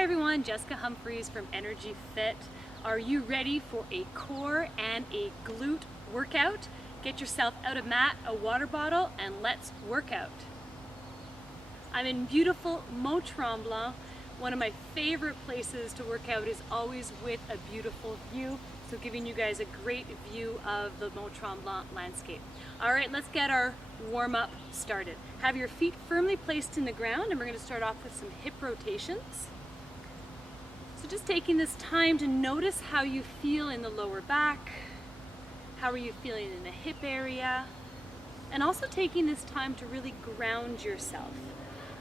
Hi everyone, Jessica Humphreys from Energy Fit. Are you ready for a core and a glute workout? Get yourself out a mat, a water bottle, and let's work out. I'm in beautiful Mont Tremblant. One of my favorite places to work out is always with a beautiful view. So giving you guys a great view of the Mont Tremblant landscape. All right, let's get our warm up started. Have your feet firmly placed in the ground, and we're going to start off with some hip rotations. So just taking this time to notice how you feel in the lower back, how are you feeling in the hip area, and also taking this time to really ground yourself.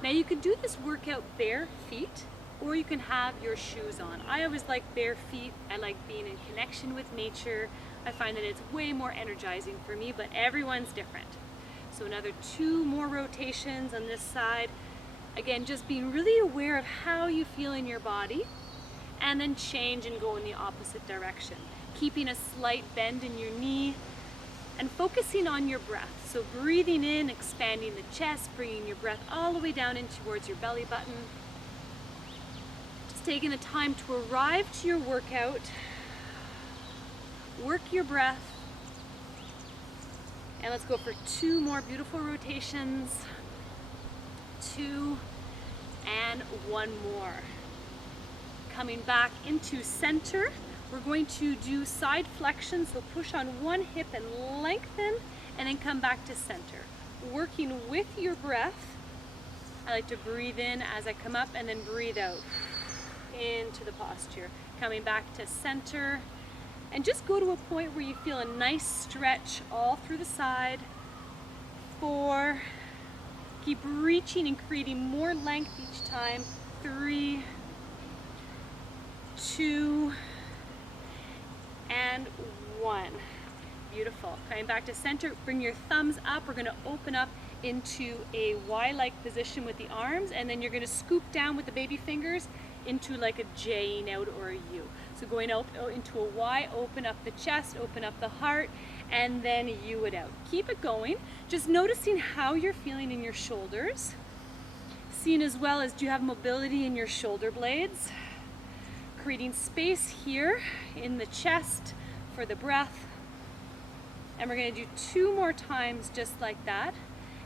Now you could do this workout bare feet, or you can have your shoes on. I always like bare feet. I like being in connection with nature. I find that it's way more energizing for me, but everyone's different. So another 2 more rotations on this side. Again, just being really aware of how you feel in your body, and then change and go in the opposite direction. Keeping a slight bend in your knee and focusing on your breath. So breathing in, expanding the chest, bringing your breath all the way down in towards your belly button. Just taking the time to arrive to your workout, work your breath, and let's go for 2 more beautiful rotations. 2 and 1 more. Coming back into center, we're going to do side flexion, so push on one hip and lengthen, and then come back to center. Working with your breath. I like to breathe in as I come up and then breathe out into the posture. Coming back to center, and just go to a point where you feel a nice stretch all through the side. 4, keep reaching and creating more length each time. 3, 2, and 1. Beautiful. Coming back to center, bring your thumbs up. We're going to open up into a Y-like position with the arms, and then you're going to scoop down with the baby fingers into like a J out or a U. So going out into a Y, open up the chest, open up the heart, and then U it out. Keep it going. Just noticing how you're feeling in your shoulders. Seeing as well as do you have mobility in your shoulder blades. Creating space here in the chest for the breath. And we're going to do 2 more times just like that.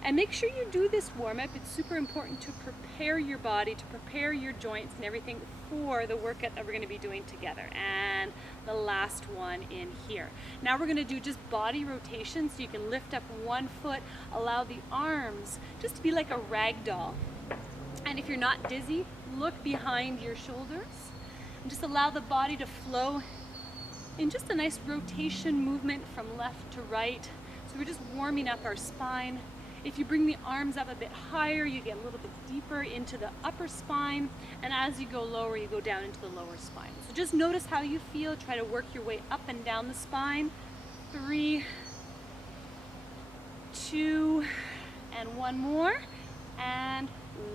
And make sure you do this warm-up. It's super important to prepare your body, to prepare your joints and everything for the workout that we're going to be doing together. And the last one in here. Now we're going to do just body rotation, so you can lift up one foot, allow the arms just to be like a rag doll. And if you're not dizzy, look behind your shoulders and just allow the body to flow in just a nice rotation movement from left to right. So we're just warming up our spine. If you bring the arms up a bit higher, you get a little bit deeper into the upper spine, and as you go lower, you go down into the lower spine. So just notice how you feel. Try to work your way up and down the spine. 3, 2, and 1 more, and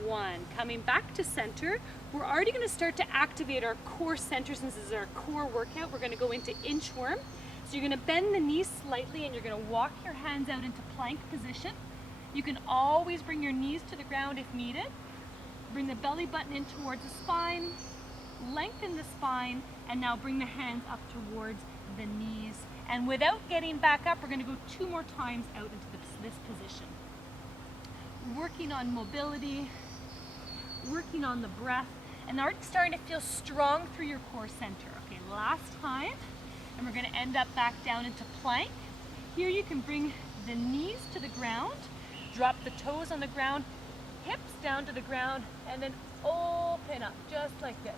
1. Coming back to center, we're already going to start to activate our core center. Since this is our core workout, we're going to go into inchworm. So you're going to bend the knees slightly, and you're going to walk your hands out into plank position. You can always bring your knees to the ground if needed. Bring the belly button in towards the spine, lengthen the spine, and now bring the hands up towards the knees. And without getting back up, we're going to go 2 more times out into this position. Working on mobility, working on the breath, and already starting to feel strong through your core center. Okay, last time, and we're going to end up back down into plank. Here you can bring the knees to the ground, drop the toes on the ground, hips down to the ground, and then open up just like this.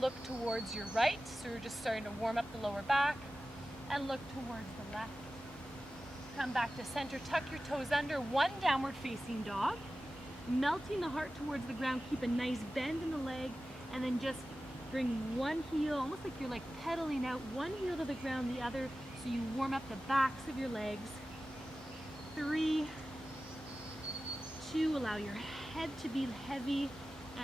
Look towards your right, so we're just starting to warm up the lower back, and look towards the left. Come back to center, tuck your toes under, 1 downward facing dog, melting the heart towards the ground, keep a nice bend in the leg, and then just bring one heel, almost like you're like pedaling out, one heel to the ground, the other, so you warm up the backs of your legs. 3, 2, allow your head to be heavy,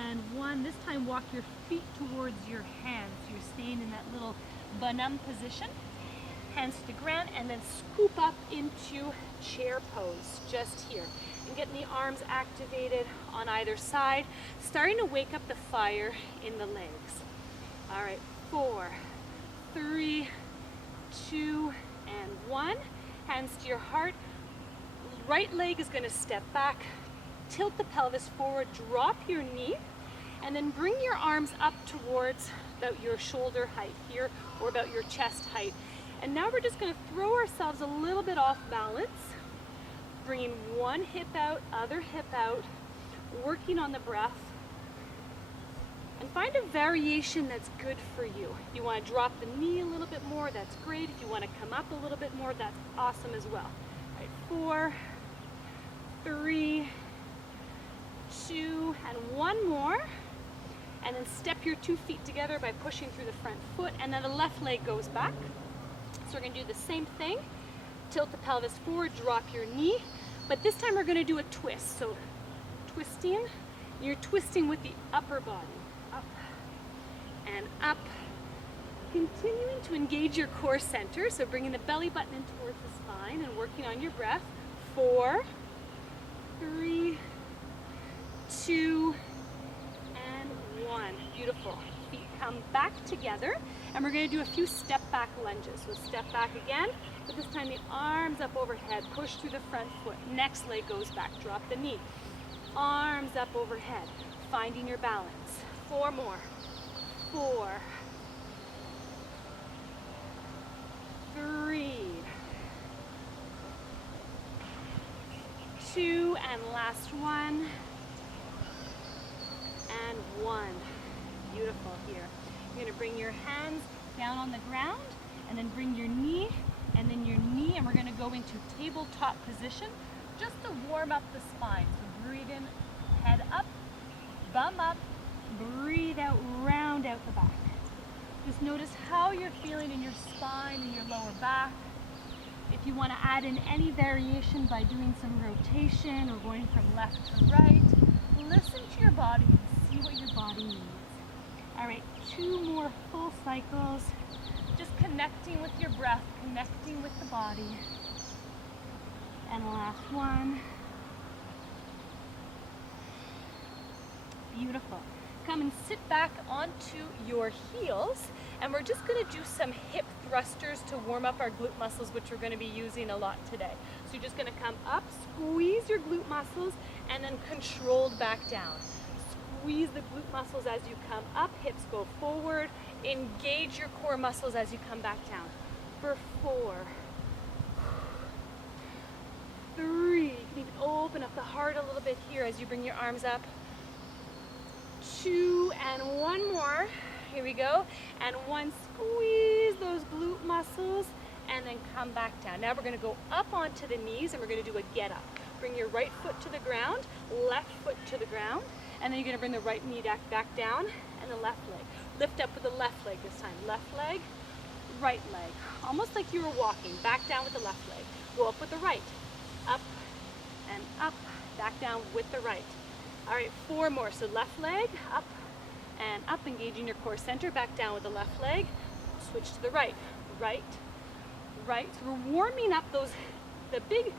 and 1, this time walk your feet towards your hands, so you're staying in that little bonhomme position. Hands to the ground, and then scoop up into chair pose just here. and getting the arms activated on either side, starting to wake up the fire in the legs. All right, 4, 3, 2, and 1. Hands to your heart. Right leg is going to step back, tilt the pelvis forward, drop your knee, and then bring your arms up towards about your shoulder height here, or about your chest height. And now we're just going to throw ourselves a little bit off balance, bringing one hip out, other hip out, working on the breath. And find a variation that's good for you. If you want to drop the knee a little bit more, that's great. If you want to come up a little bit more, that's awesome as well. All right, 4, 3, 2, and 1 more. And then step your 2 feet together by pushing through the front foot, and then the left leg goes back. So we're going to do the same thing. Tilt the pelvis forward, drop your knee, but this time we're going to do a twist. So twisting, you're twisting with the upper body. Up and up. Continuing to engage your core center, so bringing the belly button in towards the spine and working on your breath. 4, 3, 2, and 1. Beautiful. Feet come back together, and we're going to do a few step back lunges. So step back again, but this time the arms up overhead, push through the front foot. Next leg goes back, drop the knee. Arms up overhead, finding your balance. 4 more. 4, 3, 2, and last one. And 1. Beautiful here. You're going to bring your hands down on the ground, and then bring your knee, and then your knee, and we're going to go into tabletop position just to warm up the spine. So breathe in, head up, bum up, breathe out, round out the back. Just notice how you're feeling in your spine and your lower back. If you want to add in any variation by doing some rotation or going from left to right, listen to your body and see what your body needs. All right, 2 more full cycles. Just connecting with your breath, connecting with the body. And last one. Beautiful. Come and sit back onto your heels, and we're just going to do some hip thrusters to warm up our glute muscles, which we're going to be using a lot today. So you're just going to come up, squeeze your glute muscles, and then controlled back down. Squeeze the glute muscles as you come up, hips go forward, engage your core muscles as you come back down. For 4, 3, you can even open up the heart a little bit here as you bring your arms up. 2, and 1 more. Here we go. And 1, squeeze those glute muscles, and then come back down. Now we're going to go up onto the knees, and we're going to do a get up. Bring your right foot to the ground, left foot to the ground, and then you're going to bring the right knee back down, and the left leg. Lift up with the left leg this time. Left leg, right leg. Almost like you were walking. Back down with the left leg. Go up with the right. Up and up. Back down with the right. All right, 4 more. So left leg, up and up, engaging your core center. Back down with the left leg. Switch to the right. Right, right. So we're warming up the big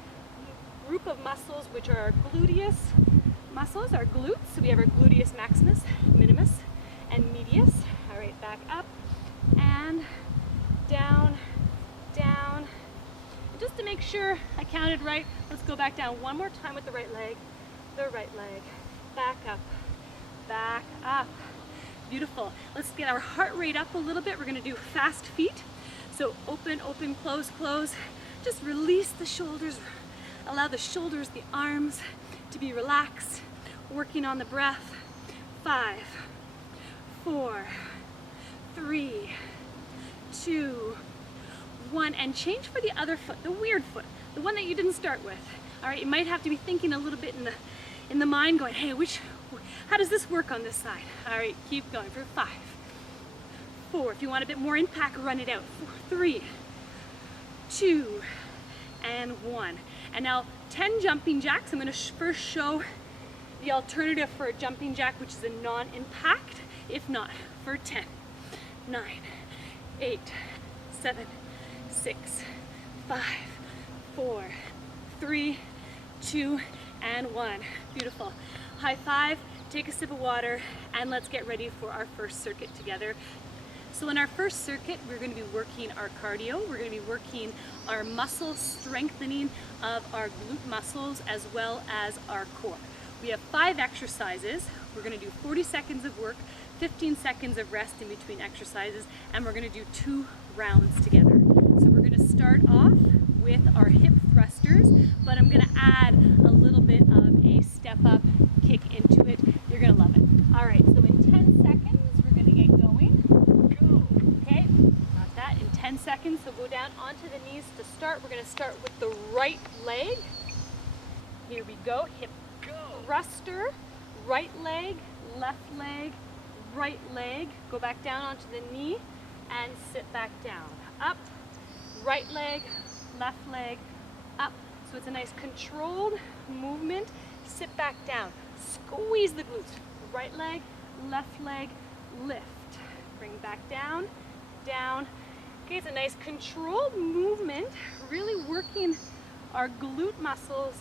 group of muscles, which are our gluteus muscles, our glutes. So we have our gluteus maximus, minimus, and medius. All right, back up and down, down. And just to make sure I counted right, let's go back down one more time with the right leg, back up, back up. Beautiful. Let's get our heart rate up a little bit. We're going to do fast feet. So open, open, close, close. Just release the shoulders. Allow the shoulders, the arms to be relaxed. Working on the breath. 5, 4, 3, 2, 1. And change for the other foot, the weird foot, the one that you didn't start with. All right, you might have to be thinking a little bit in the mind, going, hey, how does this work on this side? All right, keep going for 5, 4. If you want a bit more impact, run it out. 3, 2, and 1. And now 10 jumping jacks. I'm going to first show the alternative for a jumping jack, which is a non-impact. If not, for 10, 9, 8, 7, 6, 5, 4, 3, 2, and 1. Beautiful. High five, take a sip of water, and let's get ready for our first circuit together. So in our first circuit, we're going to be working our cardio. We're going to be working our muscle strengthening of our glute muscles as well as our core. We have 5 exercises. We're going to do 40 seconds of work, 15 seconds of rest in between exercises, and we're going to do 2 rounds together. So we're going to start off with our hip thrusters, but I'm going to add a little bit of a step up kick into it. You're going to love it. All right, so in 10 seconds, we're going to get going. Okay, got that in 10 seconds. So go down onto the knees to start. We're going to start with the right leg. Here we go. Hip thruster, right leg, left leg, right leg. Go back down onto the knee and sit back down. Up, right leg, left leg, up. So it's a nice controlled movement. Sit back down. Squeeze the glutes. Right leg, left leg, lift. Bring back down, down. Okay, it's a nice controlled movement, really working our glute muscles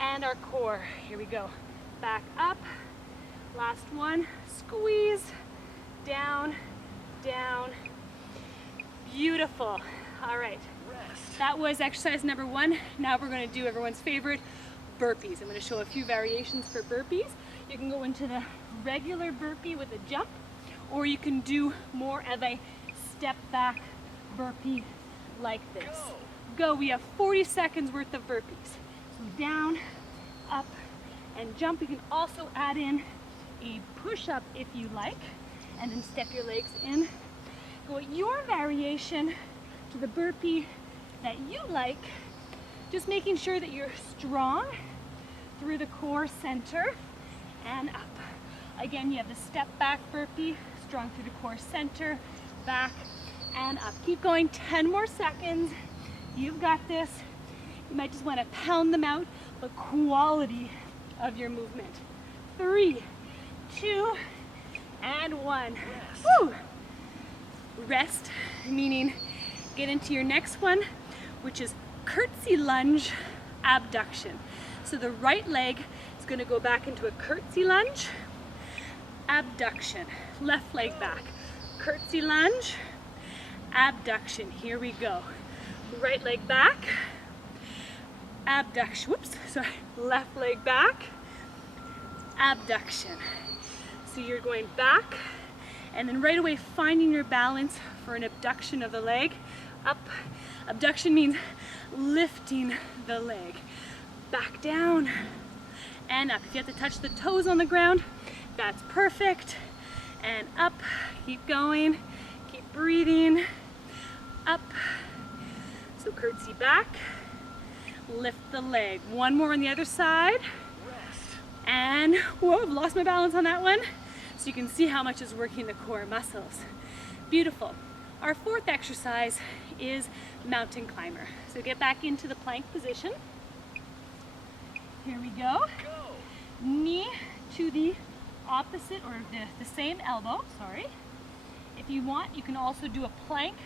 and our core. Here we go. Back up. Last one. Squeeze. Down, down. Beautiful. All right. Rest. That was exercise number 1. Now we're going to do everyone's favorite, burpees. I'm going to show a few variations for burpees. You can go into the regular burpee with a jump, or you can do more of a step back burpee like this. Go. We have 40 seconds worth of burpees. So down, up, and jump. You can also add in a push-up if you like, and then step your legs in. Go at your variation to the burpee that you like, just making sure that you're strong through the core center and up. Again, you have the step back burpee, strong through the core center, back and up. Keep going, 10 more seconds. You've got this. You might just want to pound them out, but quality of your movement. 3, 2, and 1. Rest. Woo! Rest, meaning get into your next one, which is curtsy lunge abduction. So the right leg is going to go back into a curtsy lunge, abduction, left leg back, curtsy lunge, abduction. Here we go. Right leg back, abduction. Whoops, sorry. Left leg back, abduction. So you're going back and then right away finding your balance for an abduction of the leg. Up. Abduction means lifting the leg. Back down and up. If you have to touch the toes on the ground, that's perfect. And up. Keep going. Keep breathing. Up. So curtsy back. Lift the leg. One more on the other side. Rest. And whoa, I've lost my balance on that one. So you can see how much is working the core muscles. Beautiful. Our 4th exercise is mountain climber. So get back into the plank position. Here we go. Knee to the opposite or the same elbow, sorry. If you want, you can also do a plank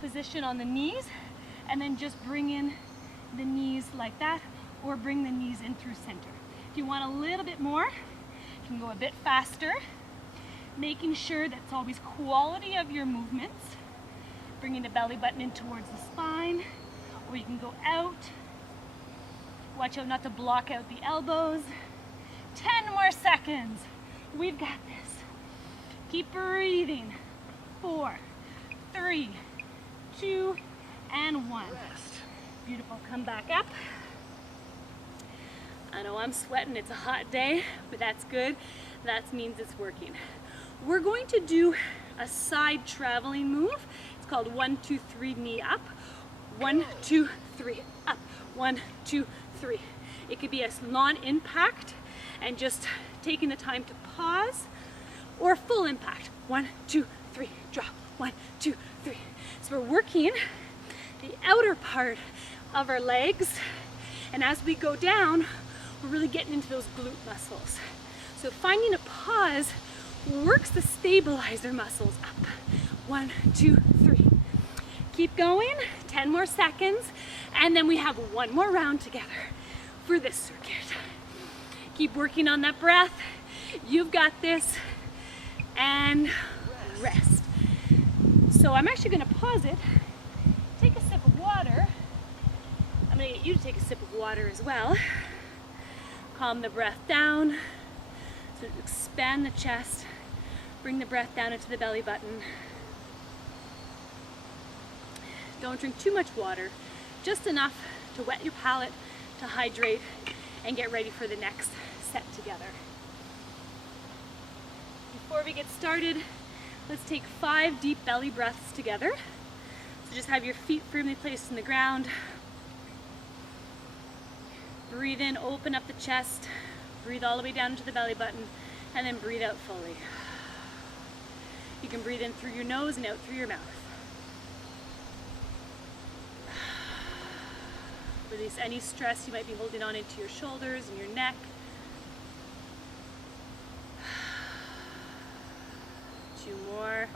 position on the knees and then just bring in the knees like that, or bring the knees in through center. If you want a little bit more, you can go a bit faster, making sure that it's always quality of your movements. Bringing the belly button in towards the spine, or you can go out. Watch out not to block out the elbows. 10 more seconds. We've got this. Keep breathing. 4, 3, 2, and 1. Rest. Beautiful. Come back up. I know I'm sweating. It's a hot day, but that's good. That means it's working. We're going to do a side traveling move. It's called 1, 2, 3, knee up. 1, 2, 3, up. 1, 2, 3. It could be a non-impact and just taking the time to pause, or full impact. 1, 2, 3, drop. 1, 2, 3. So we're working the outer part of our legs, and as we go down, we're really getting into those glute muscles. So finding a pause works the stabilizer muscles up. 1, 2, 3. Keep going, 10 more seconds, and then we have one more round together. for this circuit. Keep working on that breath. You've got this. And rest. So I'm actually going to pause it, take a sip of water. I'm going to get you to take a sip of water as well. Calm the breath down. So expand the chest. Bring the breath down into the belly button. Don't drink too much water, just enough to wet your palate, to hydrate, and get ready for the next set together. Before we get started, let's take 5 deep belly breaths together. So just have your feet firmly placed in the ground. Breathe in, open up the chest. Breathe all the way down into the belly button, and then breathe out fully. You can breathe in through your nose and out through your mouth. Release any stress you might be holding on into your shoulders and your neck. Two more.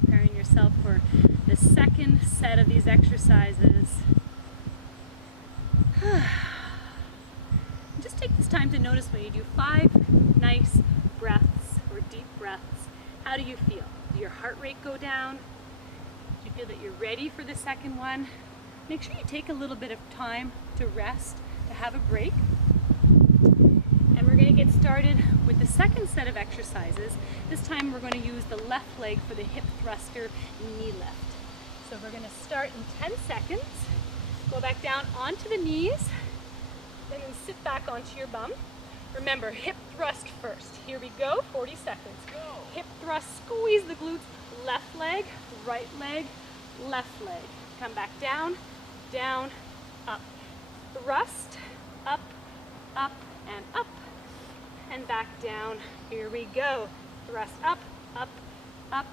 Preparing yourself for the second set of these exercises. Just take this time to notice when you do 5 nice breaths or deep breaths. How do you feel? Does your heart rate go down? Do you feel that you're ready for the second one? Make sure you take a little bit of time to rest, to have a break. And we're going to get started with the second set of exercises. This time we're going to use the left leg for the hip thruster knee lift. So we're going to start in 10 seconds. Go back down onto the knees, and then sit back onto your bum. Remember, hip thrust first. Here we go, 40 seconds. Hip thrust, squeeze the glutes, left leg, left leg. Come back down, down, up. Thrust, up, and up, and back down. Here we go. Thrust up, up, up.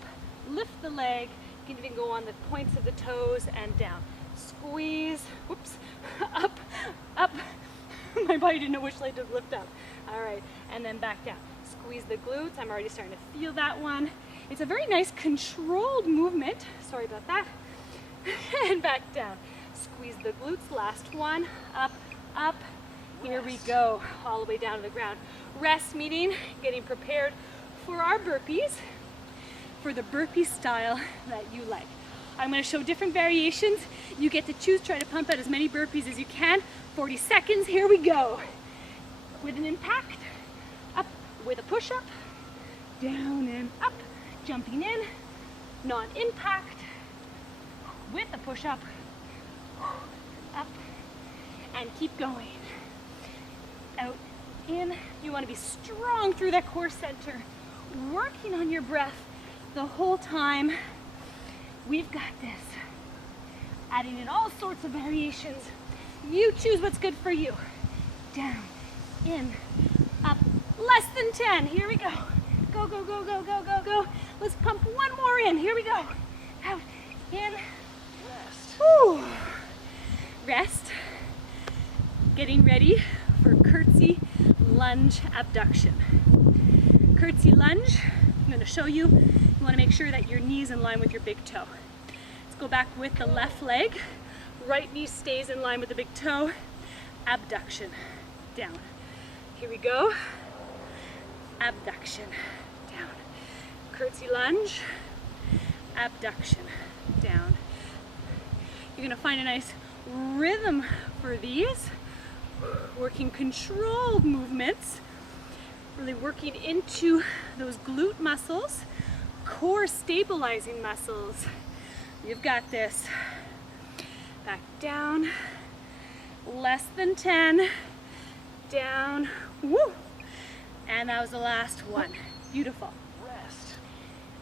Lift the leg. You can even go on the points of the toes and down. Squeeze, whoops, up, up. My body didn't know which leg to lift up. All right, and then back down. Squeeze the glutes. I'm already starting to feel that one. It's a very nice controlled movement. Sorry about that. And back down. Squeeze the glutes. Last one. Up, up. Here we go. All the way down to the ground. Rest, meaning getting prepared for our burpees, for the burpee style that you like. I'm going to show different variations. You get to choose. Try to pump out as many burpees as you can. 40 seconds. Here we go. With an impact. Up with a push-up. Down and up. Jumping in. Non-impact. With a push-up. Up. And keep going. Out. In. You want to be strong through that core center. Working on your breath the whole time. We've got this. Adding in all sorts of variations. You choose what's good for you. Down, in, up, less than 10. Here we go. Go, go, go, go, go, go, go. Let's pump one more in. Here we go. Out, in. Rest. Whew. Rest. Getting ready for curtsy lunge abduction. Curtsy lunge, I'm going to show you. You want to make sure that your knee's in line with your big toe. Let's go back with the left leg. Right knee stays in line with the big toe. Abduction. Down. Here we go. Abduction. Down. Curtsy lunge. Abduction. Down. You're going to find a nice rhythm for these. Working controlled movements. Really working into those glute muscles. Core stabilizing muscles. You've got this. Back down. Less than 10. Down. Woo! And that was the last one. Beautiful. Rest.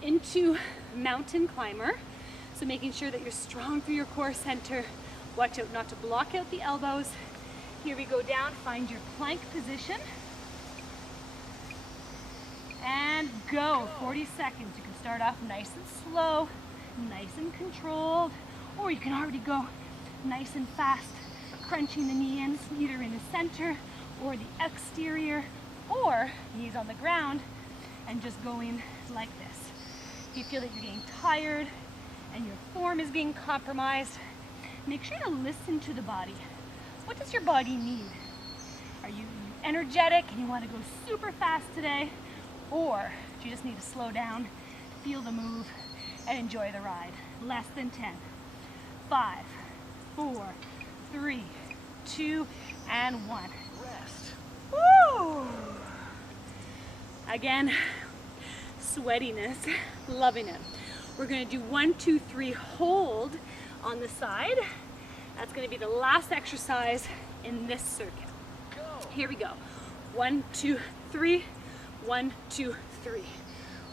Into mountain climber. So making sure that you're strong through your core center. Watch out not to block out the elbows. Here we go down. Find your plank position. And go. 40 seconds. You can start off nice and slow, nice and controlled, or you can already go nice and fast, crunching the knee in, either in the center or the exterior, or knees on the ground, and just going like this. If you feel that you're getting tired, and your form is being compromised, make sure to listen to the body. What does your body need? Are you energetic and you want to go super fast today? Or do you just need to slow down, feel the move, and enjoy the ride? Less than 10. 5, 4, 3, 2, and 1. Rest. Woo! Again, sweatiness, loving it. We're gonna do 1, 2, 3, hold on the side. That's gonna be the last exercise in this circuit. Go. Here we go. 1, 2, 3, 1, 2, 3.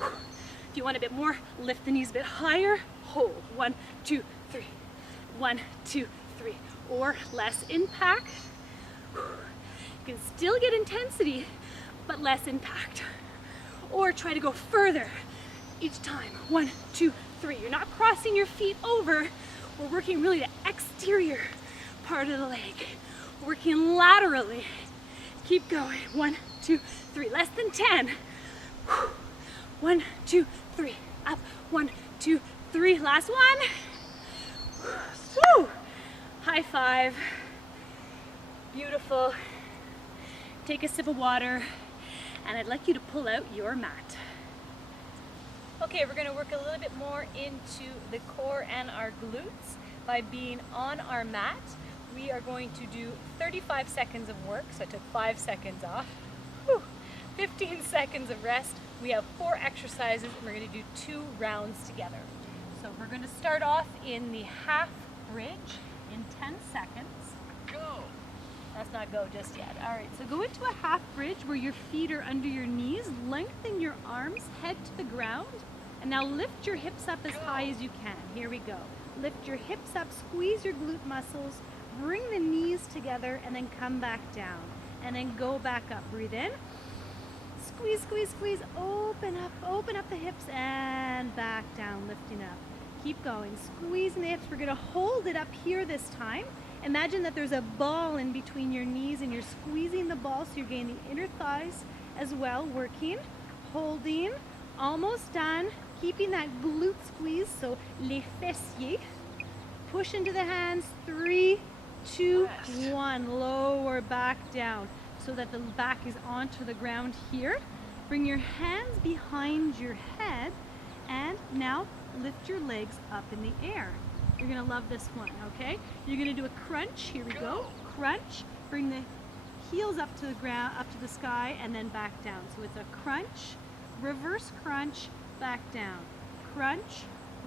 If you want a bit more, lift the knees a bit higher, hold. 1, 2, 3. 1, 2, 3. Or less impact. You can still get intensity, but less impact. Or try to go further each time. 1, 2, 3. You're not crossing your feet over. We're working really the exterior part of the leg. Working laterally. Keep going. 1, 2, 3. Less than 10. 1, 2, 3. Up. 1, 2, 3. Last one. Woo! High five. Beautiful. Take a sip of water, and I'd like you to pull out your mat. Okay, we're going to work a little bit more into the core and our glutes by being on our mat. We are going to do 35 seconds of work, so I took 5 seconds off. Whew. 15 seconds of rest. We have 4 exercises, and we're going to do 2 rounds together. So we're going to start off in the half bridge in 10 seconds. Go. Let's not go just yet. All right, so go into a half bridge where your feet are under your knees, lengthen your arms, head to the ground, and now lift your hips up as high as you can. Here we go. Lift your hips up, squeeze your glute muscles, bring the knees together, and then come back down. And then go back up. Breathe in. Squeeze, squeeze, squeeze. Open up the hips, and back down, lifting up. Keep going, squeezing the hips. We're gonna hold it up here this time. Imagine that there's a ball in between your knees and you're squeezing the ball, so you're getting the inner thighs as well, working, holding, almost done, keeping that glute squeeze, so les fessiers. Push into the hands, 3, 2, 1, lower back down so that the back is onto the ground here. Bring your hands behind your head and now lift your legs up in the air. You're gonna love this one, okay? You're gonna do a crunch. Here we go. Crunch. Bring the heels up to the ground, up to the sky, and then back down. So it's a crunch, reverse crunch, back down. Crunch,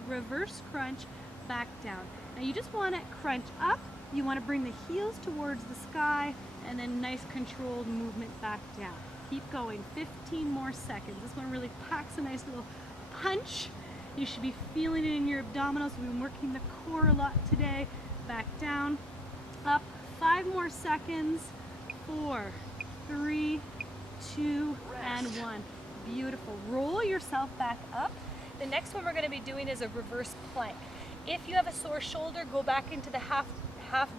reverse crunch, back down. Now you just want to crunch up. You want to bring the heels towards the sky, and then nice controlled movement back down. Keep going. 15 more seconds. This one really packs a nice little punch. You should be feeling it in your abdominals. We've been working the core a lot today. Back down, up, 5 more seconds. 4, 3, 2, and 1. Beautiful. Roll yourself back up. The next one we're going to be doing is a reverse plank. If you have a sore shoulder, go back into the half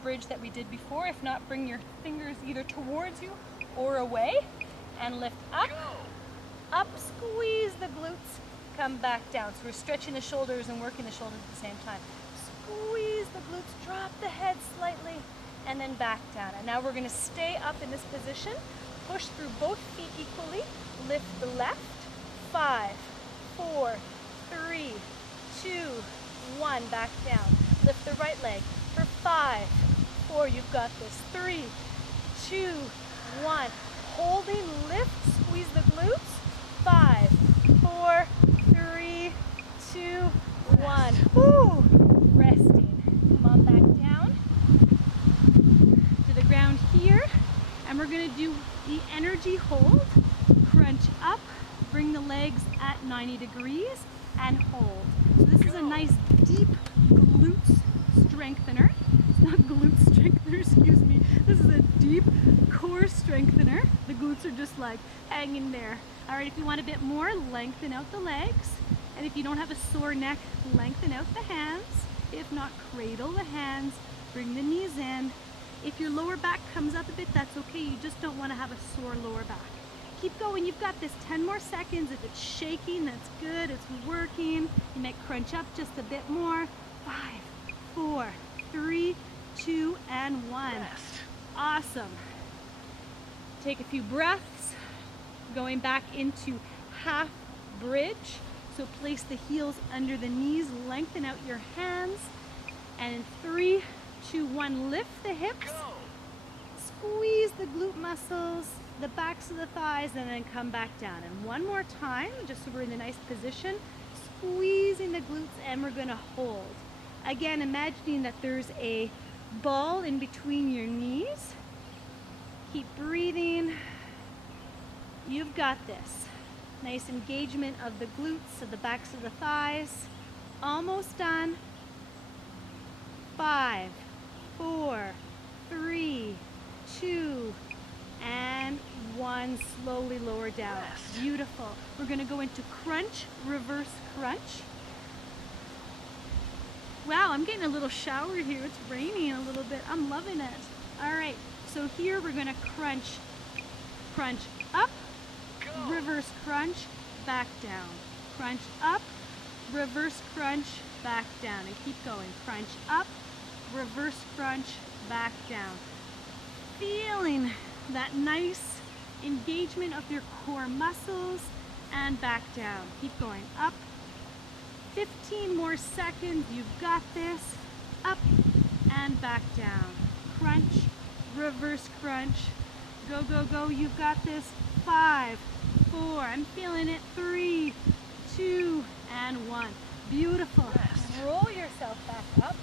bridge that we did before. If not, bring your fingers either towards you or away and lift up. Up, squeeze the glutes. Come back down. So we're stretching the shoulders and working the shoulders at the same time. Squeeze the glutes, drop the head slightly, and then back down. And now we're going to stay up in this position. Push through both feet equally. Lift the left. 5, 4, 3, 2, 1. Back down. Lift the right leg for 5, 4. You've got this. 3, 2, 1. Holding, lift, squeeze the glutes. 5, 4, 3, 2, 1. Woo! Resting. Come on back down to the ground here. And we're going to do the energy hold. Crunch up, bring the legs at 90 degrees, and hold. So this is a nice deep glute strengthener. It's not glute strengthener, excuse me. This is a deep core strengthener. The glutes are just like hanging there. All right, if you want a bit more, lengthen out the legs. And if you don't have a sore neck, lengthen out the hands. If not, cradle the hands, bring the knees in. If your lower back comes up a bit, that's okay. You just don't want to have a sore lower back. Keep going, you've got this. 10 more seconds. If it's shaking, that's good, it's working. You might crunch up just a bit more. 5, 4, 3, 2, and 1. Rest. Awesome. Take a few breaths, going back into half bridge. So place the heels under the knees, lengthen out your hands, and in 3, 2, 1, lift the hips, Go. squeeze the glute muscles, the backs of the thighs, and then come back down. And one more time, just so we're in a nice position, squeezing the glutes, and we're gonna hold. Again, imagining that there's a ball in between your knees. Keep breathing. You've got this. Nice engagement of the glutes, of the backs of the thighs. Almost done. 5, 4, 3, 2, and 1. Slowly lower down. Rest. Beautiful. We're going to go into crunch, reverse crunch. Wow, I'm getting a little shower here. It's raining a little bit. I'm loving it. All right, so here we're going to crunch up, Go. reverse crunch, back down. Crunch up, reverse crunch, back down. And keep going. Crunch up, reverse crunch, back down. Feeling that nice engagement of your core muscles, and back down. Keep going. Up. 15 more seconds. You've got this. Up and back down. Crunch, reverse crunch. Go, go, go. You've got this. 5, 4. I'm feeling it. 3, 2, and 1. Beautiful. Rest. Roll yourself back up.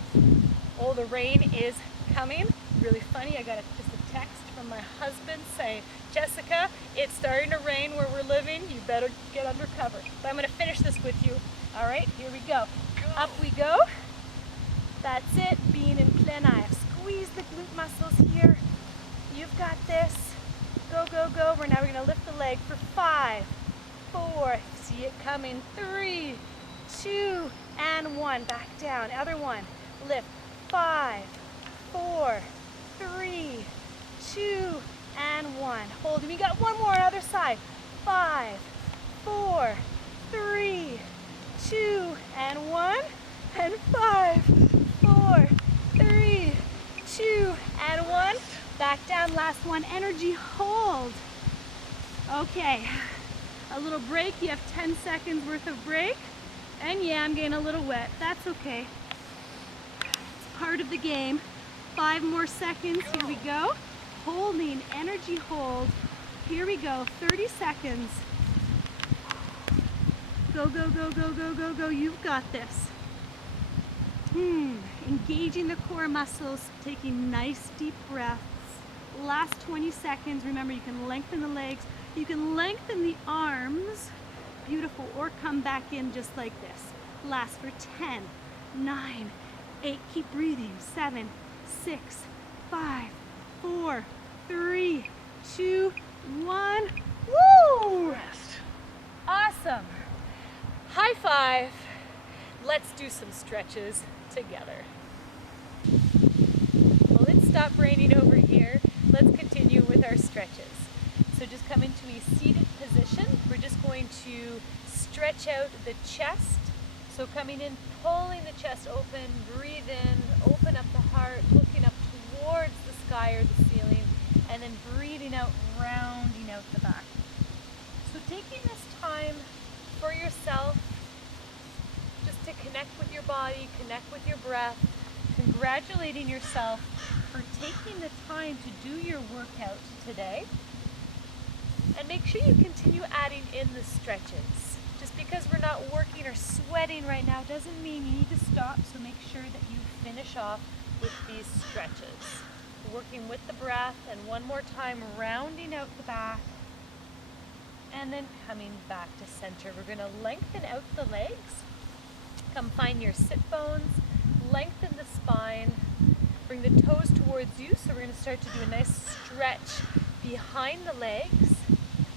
Oh, the rain is coming. Really funny. I got just a text from my husband saying, Jessica, it's starting to rain where we're living. You better get under cover. But I'm going to finish this with you. All right, here we go. Up we go. That's it, being in plein air. Squeeze the glute muscles here. You've got this. Go, go, go. We're going to lift the leg for 5, 4, see it coming. 3, 2, and 1. Back down. Other one. Lift. 5, 4, 3, 2, and 1. Hold. We got one more on the other side. 5, 4, 3, 2, and 1, and 5, 4, 3, 2, and 1. Back down, last one. Energy, hold. Okay, a little break. You have 10 seconds worth of break. And yeah, I'm getting a little wet. That's okay. It's part of the game. 5 more seconds. Here we go. Holding, energy hold. Here we go, 30 seconds. Go, go, go, go, go, go, go. You've got this. Engaging the core muscles, taking nice deep breaths. Last 20 seconds. Remember, you can lengthen the legs. You can lengthen the arms. Beautiful. Or come back in just like this. Last for 10, 9, 8. Keep breathing. 7, 6, 5, 4, 3, 2, 1. Woo! Rest. Awesome. High five. Let's do some stretches together. Well, it stopped raining over here. Let's continue with our stretches. So just come into a seated position. We're just going to stretch out the chest. So coming in, pulling the chest open, breathe in, open up the heart, looking up towards the sky or the ceiling, and then breathing out, rounding out the back. So taking this time for yourself, just to connect with your body, connect with your breath, congratulating yourself for taking the time to do your workout today. And make sure you continue adding in the stretches. Just because we're not working or sweating right now doesn't mean you need to stop, so make sure that you finish off with these stretches. Working with the breath, and one more time, rounding out the back, and then coming back to center. We're going to lengthen out the legs. Come find your sit bones, lengthen the spine, bring the toes towards you. So we're going to start to do a nice stretch behind the legs.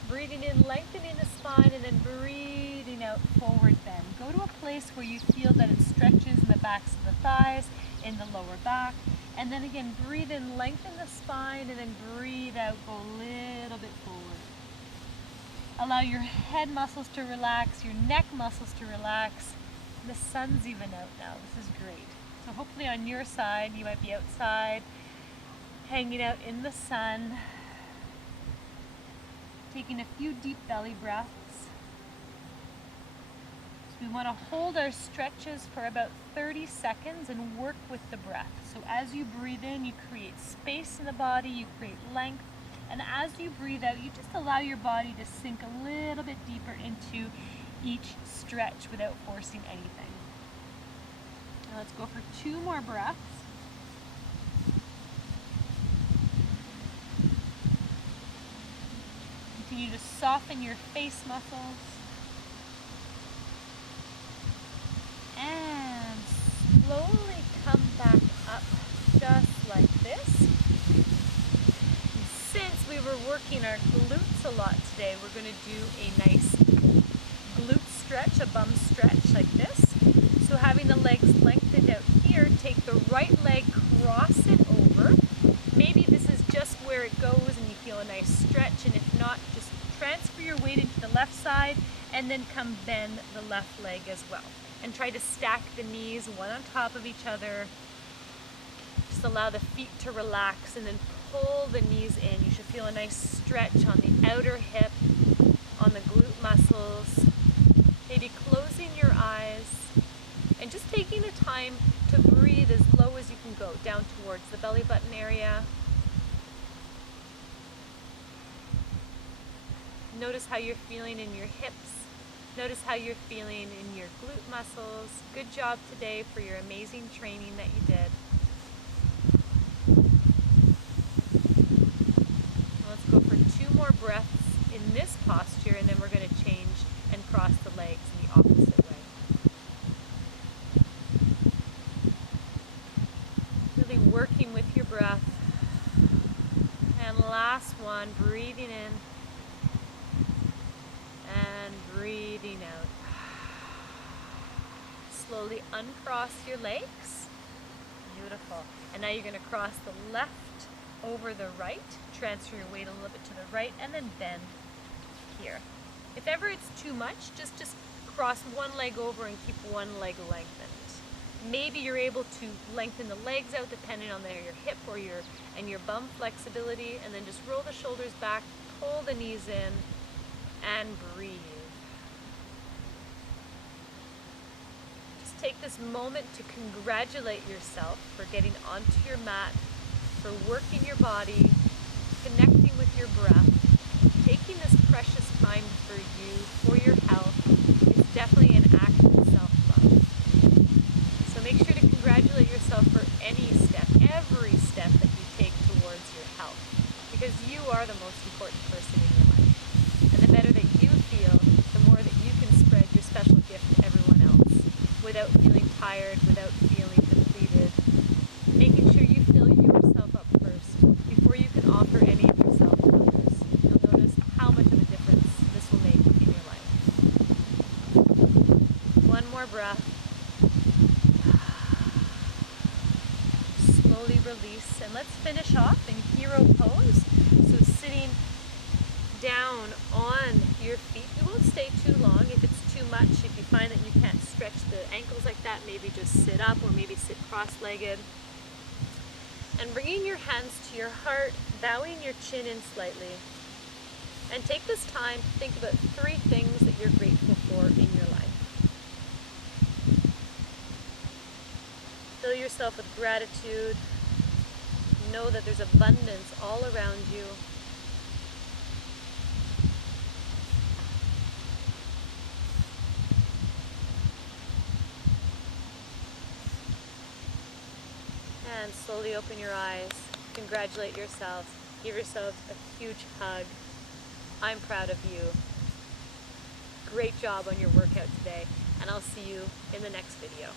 Breathing in, lengthening the spine, and then breathing out, forward bend. Go to a place where you feel that it stretches in the backs of the thighs, in the lower back. And then again, breathe in, lengthen the spine, and then breathe out, go a little bit forward. Allow your head muscles to relax, your neck muscles to relax. The sun's even out now. This is great. So hopefully on your side, you might be outside, hanging out in the sun, taking a few deep belly breaths. So we want to hold our stretches for about 30 seconds and work with the breath. So as you breathe in, you create space in the body, you create length, and as you breathe out, you just allow your body to sink a little bit deeper into each stretch without forcing anything. Now let's go for 2 more breaths. Continue to soften your face muscles. And slowly come back up just like this. And since we were working our glutes a lot today, we're going to do a nice glute stretch, a bum stretch like this. So having the legs lengthened out here, take the right leg, cross it over. Maybe this is just where it goes and you feel a nice stretch, and if not, just transfer your weight into the left side and then come bend the left leg as well. And try to stack the knees one on top of each other. Just allow the feet to relax and then pull the knees in. You should feel a nice stretch on the outer hip, on the glute muscles. Maybe closing your eyes and just taking the time to breathe as low as you can go, down towards the belly button area. Notice how you're feeling in your hips. Notice how you're feeling in your glute muscles. Good job today for your amazing training that you did. Let's go for 2 more breaths in this posture, and then we're going to change and cross the legs in the opposite way. Really working with your breath. And last one, breathing in and breathing out. Slowly uncross your legs. Beautiful. And now you're going to cross the left over the right. Transfer your weight a little bit to the right and then bend here. If ever it's too much, just cross one leg over and keep one leg lengthened. Maybe you're able to lengthen the legs out depending on your hip or your bum flexibility, and then just roll the shoulders back, pull the knees in, and breathe. Just take this moment to congratulate yourself for getting onto your mat, for working your body, connecting with your breath, taking this precious time for you, for your health. It's definitely an act of self-love. So make sure to congratulate yourself for any step, every step that you take towards your health, because you are the most important person in your life. And the better that you feel, the more that you can spread your special gift to everyone else without feeling tired, without feeling depleted. Making sure you fill yourself up first before you can offer any of yourself to others. You'll notice how much of a difference this will make in your life. One more breath. Slowly release, and let's finish off in hero pose. So sitting down on your feet. You won't stay too long. If it's too much, if you find that you can't stretch the ankles like that, maybe just sit up or maybe sit cross-legged. And bringing your hands to your heart, bowing your chin in slightly. And take this time to think about 3 things that you're grateful for in your life. Fill yourself with gratitude. Know that there's abundance all around you. And slowly open your eyes. Congratulate yourselves. Give yourselves a huge hug. I'm proud of you. Great job on your workout today, and I'll see you in the next video.